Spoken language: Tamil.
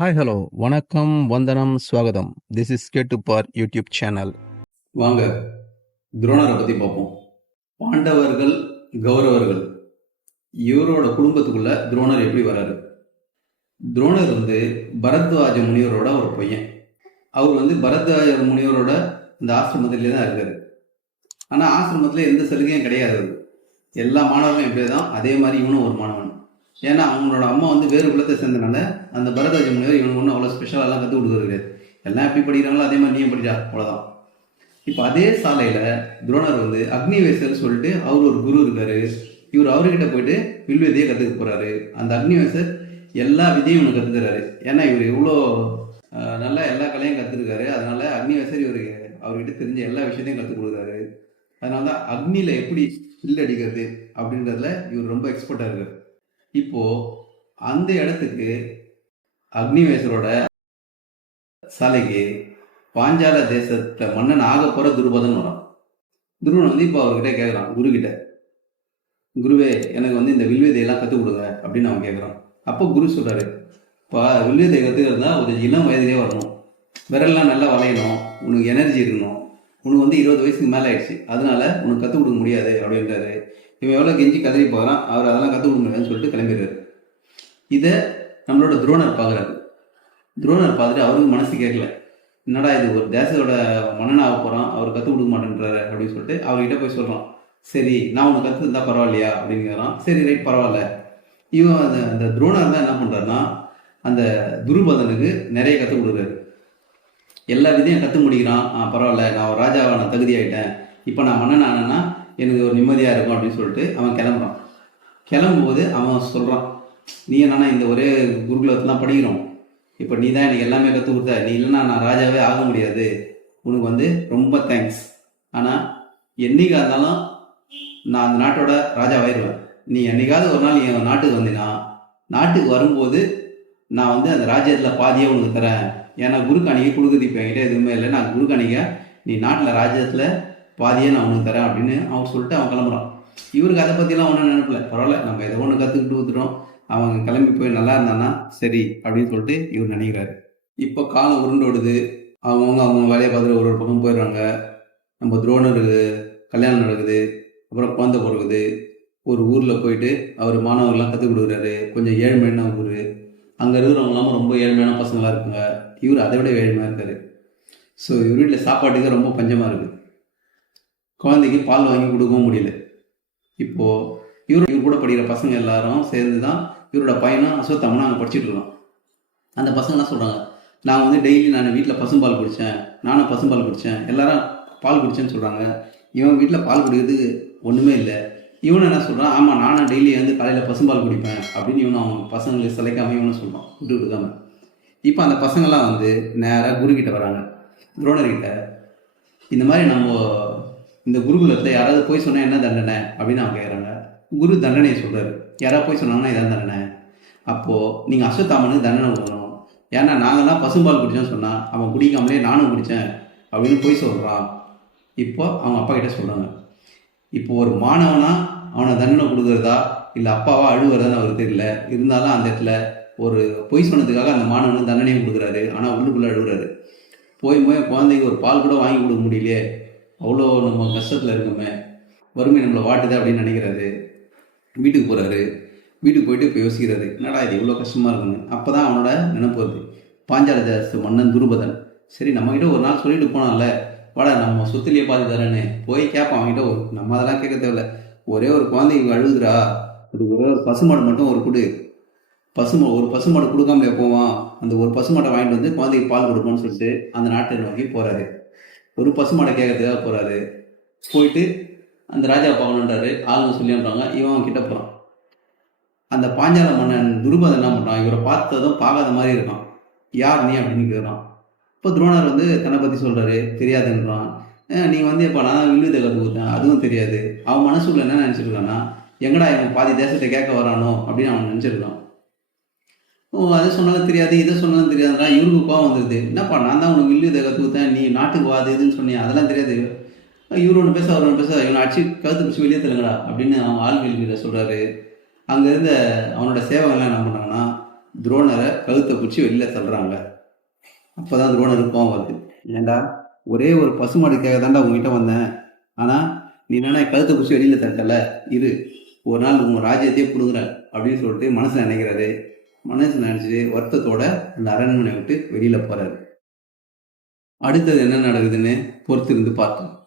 ஹாய் ஹலோ வணக்கம் வந்தனம் ஸ்வாகதம் திஸ் இஸ் கேட்டு பார் யூடியூப் சேனல் வாங்க துரோணரை பற்றி பார்ப்போம். பாண்டவர்கள் கௌரவர்கள் இவரோட குடும்பத்துக்குள்ள துரோணர் எப்படி வராரு? துரோணர் வந்து பரத்வாஜ முனிவரோட ஒரு பையன். அவர் வந்து பரத்வாஜ முனிவரோட இந்த ஆசிரமத்திலே தான் இருக்காரு. ஆனால் ஆசிரமத்தில் எந்த சலுகையும் கிடையாது. எல்லா மாணவரும் எப்படியே தான் அதே மாதிரி இவனும் ஒரு மாணவன். ஏன்னா அவங்களோட அம்மா வந்து வேறு குலத்தை சேர்ந்தனால அந்த பரதராஜ முனிவர் இவனுக்கு ஒன்றும் அவ்வளோ ஸ்பெஷலாலாம் கற்றுக் கொடுக்குறது எல்லாம் எப்படி படிக்கிறாங்களோ அதே மாதிரி நீயும் படிச்சா அவ்வளோதான் இப்போ அதே சாலையில் துரோணர் வந்து அக்னிவேசர் சொல்லிட்டு அவர் ஒரு குரு இருக்காரு. இவர் அவர்கிட்ட போயிட்டு வில்வித்தையை கற்றுக்க போகிறாரு அந்த அக்னிவேசர் எல்லா விதையும் இவனுக்கு கற்றுக்கிறாரு ஏன்னா இவர் இவ்வளோ நல்லா எல்லா கலையும் கற்றுருக்காரு அதனால அக்னிவேசர் இவர் அவர்கிட்ட தெரிஞ்ச எல்லா விஷயத்தையும் கற்றுக் கொடுக்குறாரு. அதனால தான் அக்னியில் எப்படி வில் அடிக்கிறது அப்படின்றதுல இவர் ரொம்ப எக்ஸ்பர்ட்டாக இருக்கார். இப்போ அந்த இடத்துக்கு அக்னிவேசரோட சாலைக்கு பாஞ்சால தேசத்தை மன்னன் ஆக போற துருபதன் வரும் துருவன் வந்து இப்போ அவர்கிட்ட கேட்குறான் குரு கிட்ட குருவே எனக்கு வந்து இந்த வில்வேதையெல்லாம் கற்றுக் கொடுங்க அப்படின்னு அவன் கேட்குறான் அப்போ குரு சொல்கிறாரு இப்போ வில்வித்தை கற்றுக்கிறதுனா ஒரு இளம் வயதிலே வரணும். விரல்லாம் நல்லா வளையணும் உனக்கு எனர்ஜி இருக்கணும். உனக்கு வந்து இருபது வயசுக்கு மேலே ஆயிடுச்சு. அதனால உனக்கு கற்றுக் கொடுக்க முடியாது அப்படின்றாரு. இவன் எவ்வளோ கெஞ்சி கதறி போகிறான் அவர் அதெல்லாம் கற்றுக் கொடுக்க சொல்லிட்டு கிளம்பிடுறாரு. இதை நம்மளோட துரோணர் பார்க்குறாரு. துரோணர் பார்த்துட்டு அவருக்கு மனசு கேட்கல. என்னடா இது ஒரு தேசத்தோட மன்னனாக போகிறான் அவர் கற்றுக் கொடுக்க மாட்டேன்றாரு அப்படின்னு சொல்லிட்டு அவர்கிட்ட போய் சொல்கிறான் சரி நான் உனக்கு கற்று இருந்தால் பரவாயில்லையா? அப்படின்னு கேட்குறான். சரி ரைட் பரவாயில்ல. இவன் அந்த அந்த துரோணர் தான் என்ன பண்ணுறாருன்னா அந்த துருபதனுக்கு நிறைய கற்றுக் கொடுக்குறாரு. எல்லா விதையும் கற்று முடிக்கிறான். ஆ பரவாயில்ல. நான் ஒரு ராஜாவை நான் தகுதி ஆகிட்டேன் இப்போ நான் மன்னன் ஆனேன்னா எனக்கு ஒரு நிம்மதியாக இருக்கும் அப்படின்னு சொல்லிட்டு அவன் கிளம்புறான். கிளம்பும்போது அவன் சொல்கிறான் நீ என்னன்னா இந்த ஒரே குருகுலத்தெலாம் தான் படிக்கிறோம். இப்போ நீ தான் எனக்கு எல்லாமே கற்றுக் கொடுத்த. நீ இல்லைன்னா நான் ராஜாவே ஆக முடியாது. உனக்கு வந்து ரொம்ப தேங்க்ஸ் ஆனால் என்னைக்கா இருந்தாலும் நான் அந்த நாட்டோட ராஜாவாயிருவேன். நீ என்னைக்காவது ஒரு நாள் என் நாட்டுக்கு வந்தீங்கன்னா நாட்டுக்கு வரும்போது நான் வந்து அந்த ராஜ்யத்தில் பாதியே உனக்கு தரேன். ஏன்னா குரு காணிக்கை கொடுக்குறது இப்போ என்கிட்ட எதுவுமே இல்லை. நான் குரு காணிக்கை நீ நாட்டில் ராஜ்யத்தில் பாதியை நான் உனக்கு தரேன் அப்படின்னு அவன் சொல்லிட்டு அவன் கிளம்புறான். இவருக்கு அதை பற்றிலாம் ஒன்றும் நினைப்பல. பரவாயில்ல நம்ம ஏதோ ஒன்று கற்றுக்கிட்டு ஊற்றுறோம் அவன் கிளம்பி போய் நல்லா இருந்தானா சரி அப்படின்னு சொல்லிட்டு இவர் நினைக்கிறாரு. இப்போ காலம் உருண்டோடுது அவங்கவுங்க அவங்க வேலையை பார்த்துட்டு ஒரு ஒரு பக்கம் போயிடுறாங்க. நம்ம துரோணருக்கு கல்யாணம் நடக்குது அப்புறம் குழந்தை பிறகுது ஒரு ஊரில் போயிட்டு அவர் மாணவர்கள்லாம் கற்றுக் கொடுக்குறாரு. கொஞ்சம் ஏழ்மையான ஊர். அங்கே இருக்கிறவங்களாம் ரொம்ப ஏழ்மையான பசங்களாக இருக்குங்க. இவர் அதை விட ஏழ்மையாக இருக்காரு. ஸோ இவர் வீட்டில் சாப்பாட்டுக்கு ரொம்ப பஞ்சமாக இருக்குது குழந்தைக்கு பால் வாங்கி கொடுக்கவும் முடியல. இப்போது இவர் இவர் கூட படிக்கிற பசங்க எல்லாரும் சேர்ந்து தான் இவரோட பையனும் அஸ்வத்தாமனும் அங்கே படிச்சுட்டு இருக்கோம் அந்த பசங்களாம் சொல்கிறாங்க நான் வந்து டெய்லி நான் வீட்டில் பசும்பால் குடித்தேன் நானும் பசும்பால் குடித்தேன் எல்லாரும் பால் குடித்தேன்னு சொல்கிறாங்க இவன் வீட்டில் பால் குடிக்கிறதுக்கு ஒன்றுமே இல்லை. இவனு என்ன சொல்கிறான் ஆமாம் நானும் டெய்லி வந்து காலையில் பசும்பால் குடிப்பேன் அப்படின்னு இவனும் அவன் பசங்களுக்கு சிலைக்காமல் இவனும் சொல்கிறான் விட்டு கொடுக்காம இப்போ அந்த பசங்களாம் வந்து நேராக குருக்கிட்ட வராங்க. துரோணர்கிட்ட இந்த மாதிரி நம்ம இந்த குருகுலத்தில் யாராவது போய் சொன்னால் என்ன தண்டனை? அப்படின்னு அவங்க கேட்குறாங்க குரு தண்டனையை சொல்கிறாரு யாராவது போய் சொன்னாங்கன்னா இதான் தண்டனை. அப்போது நீங்கள் அஸ்வத்தாமனுக்கு தண்டனை கொடுக்கணும். ஏன்னா நாங்கள்லாம் பசும்பால் குடித்தோன்னு சொன்னால் அவன் குடிக்காமலே நானும் குடித்தேன் அப்படின்னு போய் சொல்கிறான் இப்போ அவங்க அப்பா கிட்ட சொல்கிறாங்க இப்போ ஒரு மாணவனா அவனை தண்டனை கொடுக்குறதா? இல்லை அப்பாவா அழுவுறதான்னு அவருக்கு தெரியல. இருந்தாலும் அந்த இடத்துல ஒரு பொய் சொன்னதுக்காக அந்த மாணவனுக்கு தண்டனையும் கொடுக்குறாரு. ஆனால் உள்ளுக்குள்ளே அழுகுறாரு போய் போய் குழந்தைக்கு ஒரு பால் கூட வாங்கி கொடுக்க முடியலையே. அவ்வளோ நம்ம கஷ்டத்தில் இருக்கோமே. வறுமை நம்மளை வாட்டுது அப்படின்னு நினைக்கிறாரு வீட்டுக்கு போகிறாரு வீட்டுக்கு போயிட்டு இப்போ யோசிக்கிறாரு என்னடா இது இவ்வளோ கஷ்டமாக இருக்குன்னு. அப்போ தான் அவனோட நினைப்பு வருது. பாஞ்சால ஜாஸ்து மன்னன் துருபதன். சரி நம்மக்கிட்ட ஒரு நாள் சொல்லிட்டு போனான்ல. வாடா நம்ம சொத்துலேயே பாதி தரேன்னு. போய் கேட்பான் அவன்கிட்ட. ஒரு நம்ம அதெல்லாம் கேட்க தேவையில்ல. ஒரே ஒரு குழந்தைங்க அழுகுதுடா. ஒரு ஒரே ஒரு பசுமாடு மட்டும் ஒரு கொடு. பசுமா ஒரு பசுமாடு கொடுக்காமலே போவான். அந்த ஒரு பசுமாட்டை வாங்கிட்டு வந்து குழந்தைக்கு பால் கொடுப்போம்னு சொல்லிட்டு அந்த நாட்டை நோக்கி போகிறாரு ஒரு பசுமாடை கேட்கறதுக்காக போகிறாரு போயிட்டு அந்த ராஜா பார்க்கணுன்றாரு ஆளுங்க சொல்லி அனுப்புறாங்க. இவன் அவன் கிட்ட போகிறான் அந்த பாஞ்சால மன்னன் துருபதன் என்ன பண்ணுறான் இவரை பார்த்ததும் பார்க்காத மாதிரி இருக்கான். யார் நீ அப்படின்னு கேட்குறான். இப்போ துரோணர் வந்து தன்னை பற்றி சொல்கிறாரு தெரியாதுன்றான் நீ வந்து இப்போ நான் தான் வில்லுதை கொடுத்தேன். அதுவும் தெரியாது. அவன் மனசுக்குள்ள என்ன நினச்சிருக்கான்னா எங்கடா இவன் பாதி தேசத்தை கேட்க வரானோ? அப்படின்னு அவன் நினச்சிருக்கான். ஓ அதை சொன்னாலும் தெரியாது இதை சொன்னாலும் தெரியாதுடா இவனுக்கு கோபம் வந்துடுது என்னப்பா நான் தான் உனக்கு வில்லுதை கற்றுக்கிட்டேன் நீ நாட்டுக்கு வா அது இதுன்னு சொன்னியா? அதெல்லாம் தெரியாது. இவர் ஒன்று பேச அவர் ஒன்று பேச இவனை அடிச்சு கழுத்து பிடிச்சி வெளியே தருங்கடா அப்படின்னு அவன் ஆள் ஆள்வீழ்கிற சொல்கிறாரு அங்கே இருந்த அவனோட சேவகெல்லாம் என்ன பண்ணாங்கன்னா துரோணரை கழுத்தை பிடிச்சி வெளியில் தள்ளுறாங்க. அப்போ தான் துரோணருக்கு கோபம் வருது. ஏண்டா ஒரே ஒரு பசுமாடுக்காக தாண்டா உங்ககிட்ட வந்தேன். ஆனால் நீ என்னென்னா கழுத்தை பிடிச்சி வெளியில் தட்டல இரு ஒரு நாள் உங்கள் ராஜ்யத்தையே பிடுங்குற அப்படின்னு சொல்லிட்டு மனசில் நினைக்கிறாரு. மனசு நினைச்சிட்டு வருத்தத்தோட அந்த அரண்மனை விட்டு வெளியில போறாரு. அடுத்தது என்ன நடக்குதுன்னு பொறுத்திருந்து பார்த்தோம்